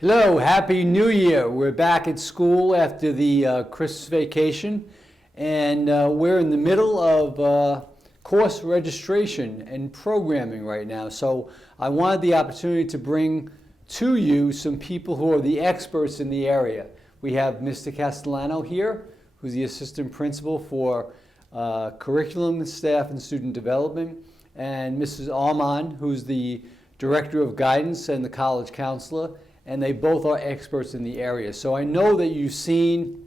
Hello, Happy New Year. We're back at school after the Christmas vacation, and we're in the middle of course registration and programming right now. So I wanted the opportunity to bring to you some people who are the experts in the area. We have Mr. Castellano here, who's the assistant principal for curriculum, staff, and student development, and Mrs. Armon, who's the director of guidance and the college counselor. And they both are experts in the area. So I know that you've seen,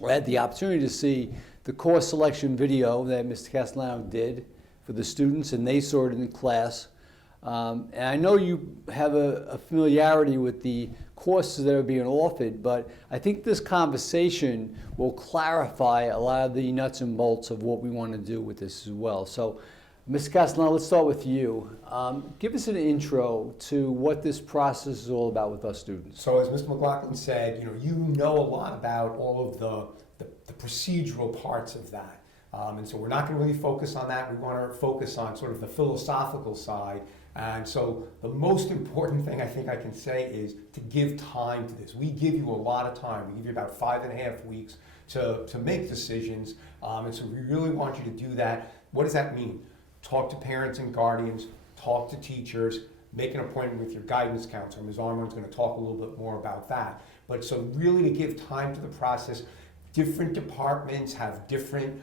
or had the opportunity to see, the course selection video that Mr. Castellano did for the students, and they saw it in class. And I know you have a familiarity with the courses that are being offered, but I think this conversation will clarify a lot of the nuts and bolts of what we want to do with this as well. So, Ms. Castellano, let's start with you. Give us an intro to what this process is all about with us students. So as Ms. McLaughlin said, you know a lot about all of the procedural parts of that. And so we're not going to really focus on that. We want to focus on sort of the philosophical side. And so the most important thing I think I can say is to give time to this. We give you a lot of time. We give you about 5.5 weeks to make decisions. And so we really want you to do that. What does that mean? Talk to parents and guardians, talk to teachers, make an appointment with your guidance counselor. Ms. Armon's going to talk a little bit more about that. But so really to give time to the process, different departments have different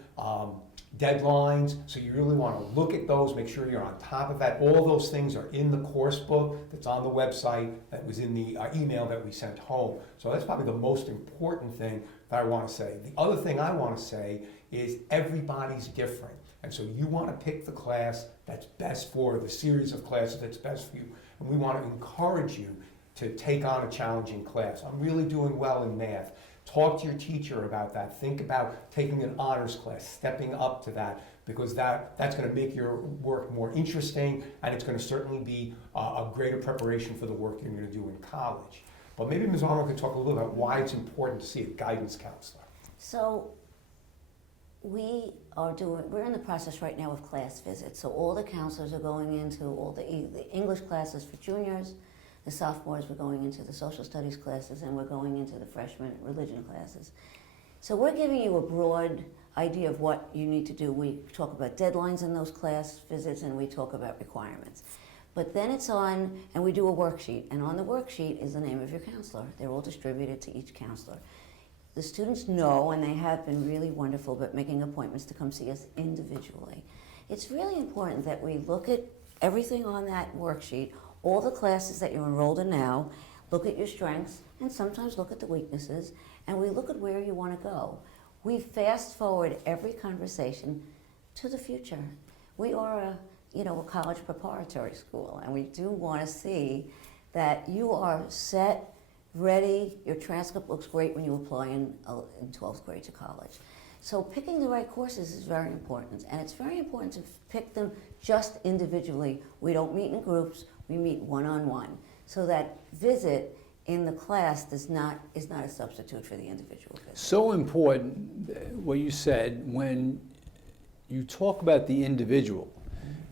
deadlines, so you really want to look at those, make sure you're on top of that. All those things are in the course book that's on the website, that was in the email that we sent home. So that's probably the most important thing that I want to say. The other thing I want to say is everybody's different. And so you want to pick the class that's best for the series of classes that's best for you. And we want to encourage you to take on a challenging class. I'm really doing well in math. Talk to your teacher about that. Think about taking an honors class, stepping up to that, because that's going to make your work more interesting, and it's going to certainly be a greater preparation for the work you're going to do in college. But maybe Ms. Armon could talk a little about why it's important to see a guidance counselor. So we're in the process right now of class visits. So all the counselors are going into all the English classes for juniors, the sophomores we're going into the social studies classes, and we're going into the freshman religion classes. So we're giving you a broad idea of what you need to do. We talk about deadlines in those class visits, and we talk about requirements. But then it's on, and we do a worksheet, and on the worksheet is the name of your counselor. They're all distributed to each counselor. The students know, and they have been really wonderful about making appointments to come see us individually. It's really important that we look at everything on that worksheet, all the classes that you're enrolled in now, look at your strengths, and sometimes look at the weaknesses, and we look at where you want to go. We fast forward every conversation to the future. We are a college preparatory school, and we do want to see that you are set, ready. Your transcript looks great when you apply in 12th grade to college. So picking the right courses is very important, and it's very important to pick them just individually. We don't meet in groups, we meet one-on-one. So that visit in the class is not a substitute for the individual visit. So important what you said when you talk about the individual,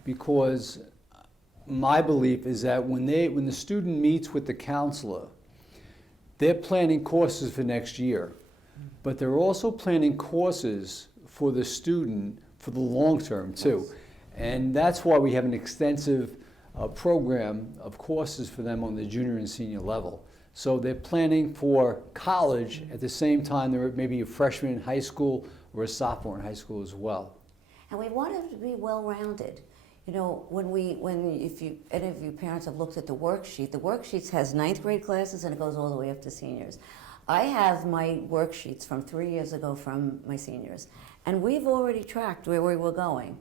because my belief is that when the student meets with the counselor, they're planning courses for next year, but they're also planning courses for the student for the long term too. Yes. And that's why we have an extensive program of courses for them on the junior and senior level. So they're planning for college at the same time they're maybe a freshman in high school or a sophomore in high school as well. And we want them to be well-rounded. If any of you parents have looked at the worksheet has 9th grade classes and it goes all the way up to seniors. I have my worksheets from 3 years ago from my seniors, and we've already tracked where we were going.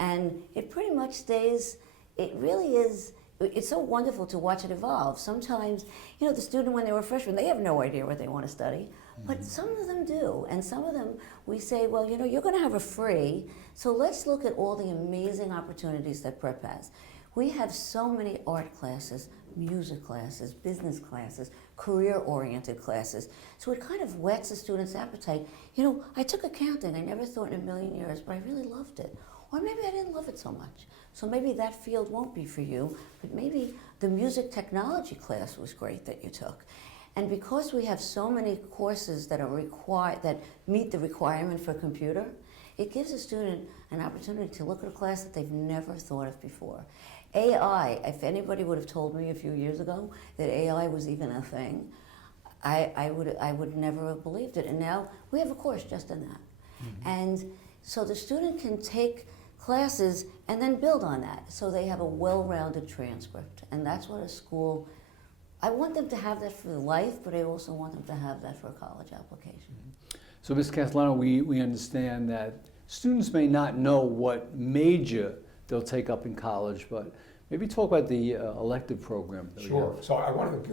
And it pretty much stays, it really is, it's so wonderful to watch it evolve. Sometimes, the student when they were freshmen, they have no idea what they want to study. But some of them do, and some of them we say, well, you're going to have a free, so let's look at all the amazing opportunities that prep has. We have so many art classes, music classes, business classes, career-oriented classes, so it kind of whets the student's appetite. I took accounting, I never thought in a million years, but I really loved it. Or maybe I didn't love it so much. So maybe that field won't be for you, but maybe the music technology class was great that you took. And because we have so many courses that that meet the requirement for computer, it gives a student an opportunity to look at a class that they've never thought of before. AI, if anybody would have told me a few years ago that AI was even a thing, I would never have believed it. And now we have a course just in that. Mm-hmm. And so the student can take classes and then build on that, so they have a well-rounded transcript. And that's what a school, I want them to have that for life, but I also want them to have that for a college application. So Ms. Castellano, we understand that students may not know what major they'll take up in college, but maybe talk about the elective program that we Sure. have. So I want to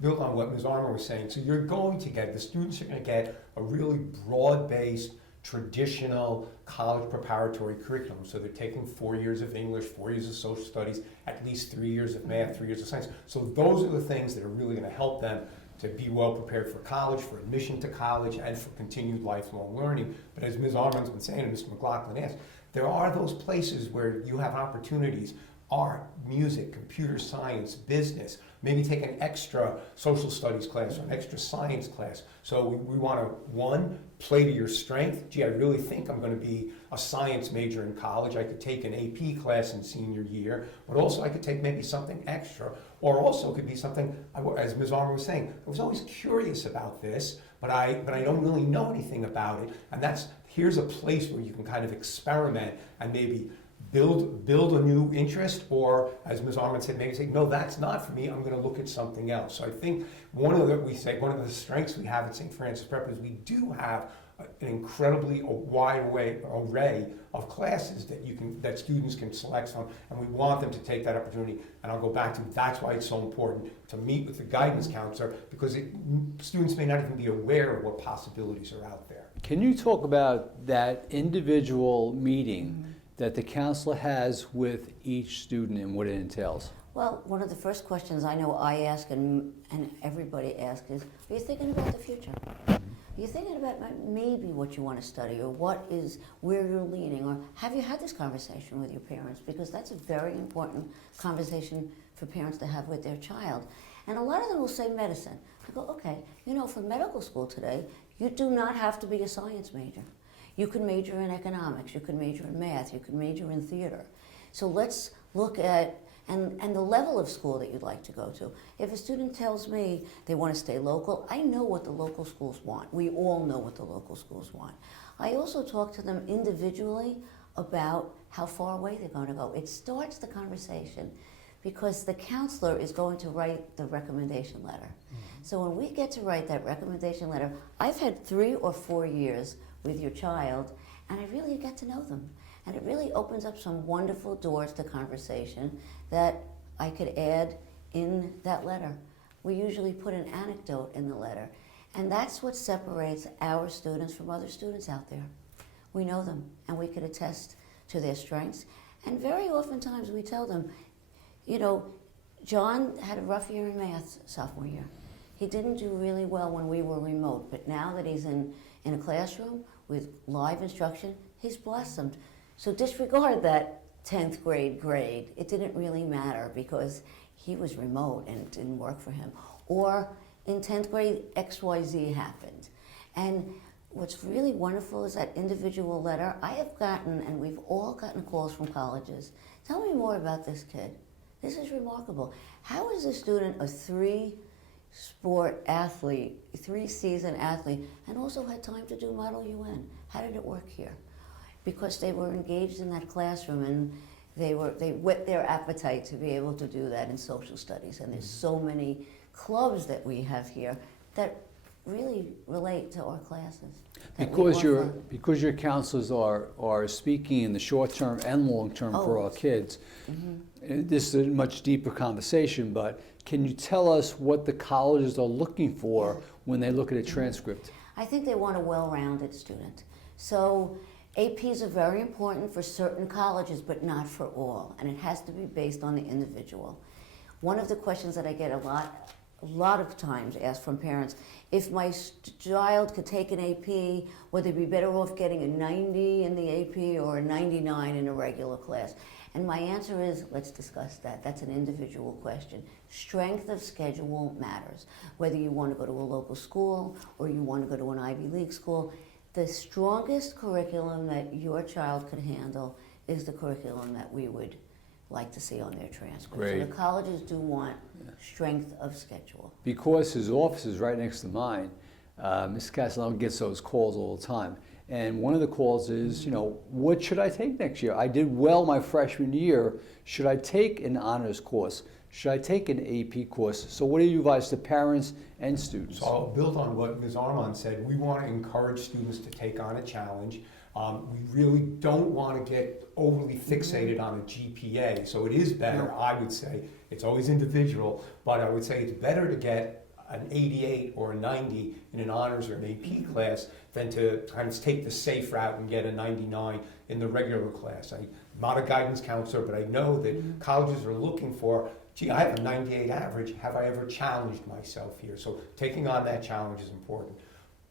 build on what Ms. Armon was saying. So the students are going to get a really broad-based, traditional college preparatory curriculum. So they're taking 4 years of English, 4 years of social studies, at least 3 years of math, 3 years of science. So those are the things that are really going to help them to be well prepared for college, for admission to college, and for continued lifelong learning. But as Ms. Armon's been saying, and Mr. McLaughlin asked, there are those places where you have opportunities: art, music, computer science, business, maybe take an extra social studies class or an extra science class. So we want to, one, play to your strength. Gee, I really think I'm going to be a science major in college. I could take an AP class in senior year, but also I could take maybe something extra, or also it could be something, as Ms. Armon was saying, I was always curious about this, but I don't really know anything about it. And here's a place where you can kind of experiment and maybe build a new interest, or as Ms. Armon said, maybe say, no, that's not for me, I'm going to look at something else. So I think one of the strengths we have at St. Francis Prep is we do have an incredibly wide array of classes that students can select from, and we want them to take that opportunity. And I'll go back to, that's why it's so important to meet with the guidance counselor, because students may not even be aware of what possibilities are out there. Can you talk about that individual meeting that the counselor has with each student and what it entails? Well, one of the first questions I know I ask and everybody asks is, are you thinking about the future? Are you thinking about maybe what you want to study, or where you're leaning, or have you had this conversation with your parents? Because that's a very important conversation for parents to have with their child. And a lot of them will say medicine. I go, okay, for medical school today, you do not have to be a science major. You can major in economics, you can major in math, you can major in theater. So let's look at, and the level of school that you'd like to go to. If a student tells me they want to stay local, I know what the local schools want. We all know what the local schools want. I also talk to them individually about how far away they're going to go. It starts the conversation because the counselor is going to write the recommendation letter. So when we get to write that recommendation letter, I've had 3 or 4 years with your child, and I really get to know them. And it really opens up some wonderful doors to conversation that I could add in that letter. We usually put an anecdote in the letter, and that's what separates our students from other students out there. We know them, and we can attest to their strengths. And very oftentimes we tell them, John had a rough year in math sophomore year. He didn't do really well when we were remote, but now that he's in a classroom with live instruction, he's blossomed. So disregard that 10th grade. It didn't really matter because he was remote and it didn't work for him. Or in 10th grade, XYZ happened. And what's really wonderful is that individual letter. I have gotten, and we've all gotten calls from colleges. Tell me more about this kid. This is remarkable. How is a student a 3-sport athlete, 3-season athlete, and also had time to do Model UN? How did it work here? Because they were engaged in that classroom, and they whet their appetite to be able to do that in social studies. And there's so many clubs that we have here that really relate to our classes. Because your counselors are speaking in the short term and long term for our kids. This is a much deeper conversation, but can you tell us what the colleges are looking for when they look at a transcript? I think they want a well-rounded student. So APs are very important for certain colleges, but not for all, and it has to be based on the individual. One of the questions that I get a lot a lot of times asked from parents, if my child could take an AP, would they be better off getting a 90 in the AP or a 99 in a regular class? And my answer is, let's discuss that. That's an individual question. Strength of schedule matters. Whether you want to go to a local school or you want to go to an Ivy League school, the strongest curriculum that your child could handle is the curriculum that we would like to see on their transcript. Great. So the colleges do want strength of schedule. Because his office is right next to mine, Mr. Castellano gets those calls all the time. And one of the calls is, what should I take next year? I did well my freshman year. Should I take an honors course? Should I take an AP course? So what do you advise to parents and students? So I'll build on what Ms. Armon said. We want to encourage students to take on a challenge. We really don't want to get overly fixated on a GPA. So it is better, I would say. It's always individual, but I would say it's better to get an 88 or a 90 in an honors or an AP class than to kind of take the safe route and get a 99 in the regular class. I'm not a guidance counselor, but I know that colleges are looking for, gee, I have a 98 average. Have I ever challenged myself here? So taking on that challenge is important.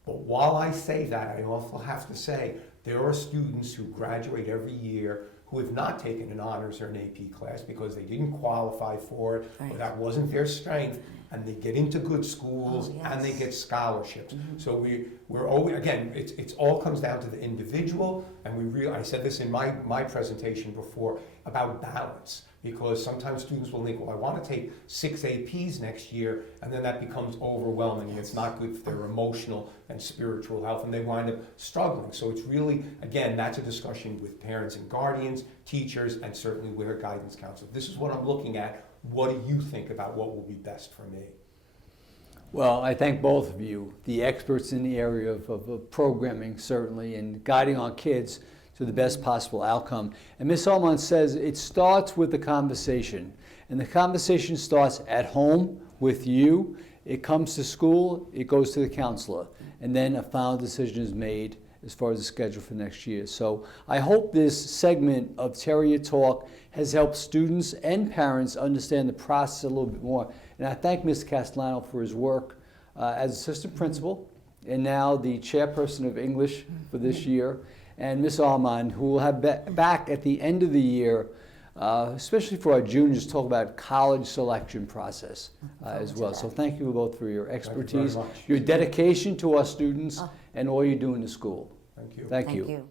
But while I say that, I also have to say there are students who graduate every year who have not taken an honors or an AP class because they didn't qualify for it, or that wasn't their strength, and they get into good schools and they get scholarships. So we're always, again, it's all comes down to the individual, and I said this in my presentation before about balance. Because sometimes students will think, well, I want to take 6 APs next year, and then that becomes overwhelming, and it's not good for their emotional and spiritual health, and they wind up struggling. So it's really, again, that's a discussion with parents and guardians, teachers, and certainly with our guidance counselor. This is what I'm looking at. What do you think about what will be best for me? Well, I thank both of you, the experts in the area of programming, certainly, and guiding our kids to the best possible outcome. And Ms. Armon says it starts with the conversation. And the conversation starts at home with you. It comes to school, it goes to the counselor. And then a final decision is made as far as the schedule for next year. So I hope this segment of Terrier Talk has helped students and parents understand the process a little bit more. And I thank Mr. Castellano for his work as assistant principal and now the chairperson of English for this year. And Ms. Armon, who will have back at the end of the year, especially for our juniors, talk about college selection process as well. So thank you both for your expertise, your dedication to our students, and all you do in the school. Thank you. Thank you.